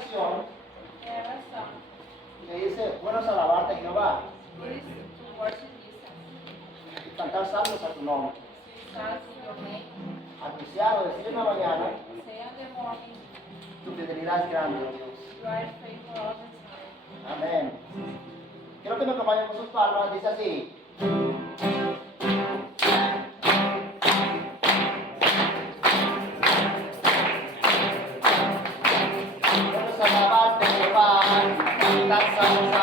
canción I have a song. que dice, bueno es alabarte Jehová It is to worship Jesus. y cantar salmos a tu nombre. Start your name. Anunciar o decir en la mañana, Say on the morning, tu fidelidad es grande, oh Dios. you are faithful all the time. Amén. Quiero que me acompañen con sus palmas, dice así. Vamos a alabarte Jehová, cantar salmos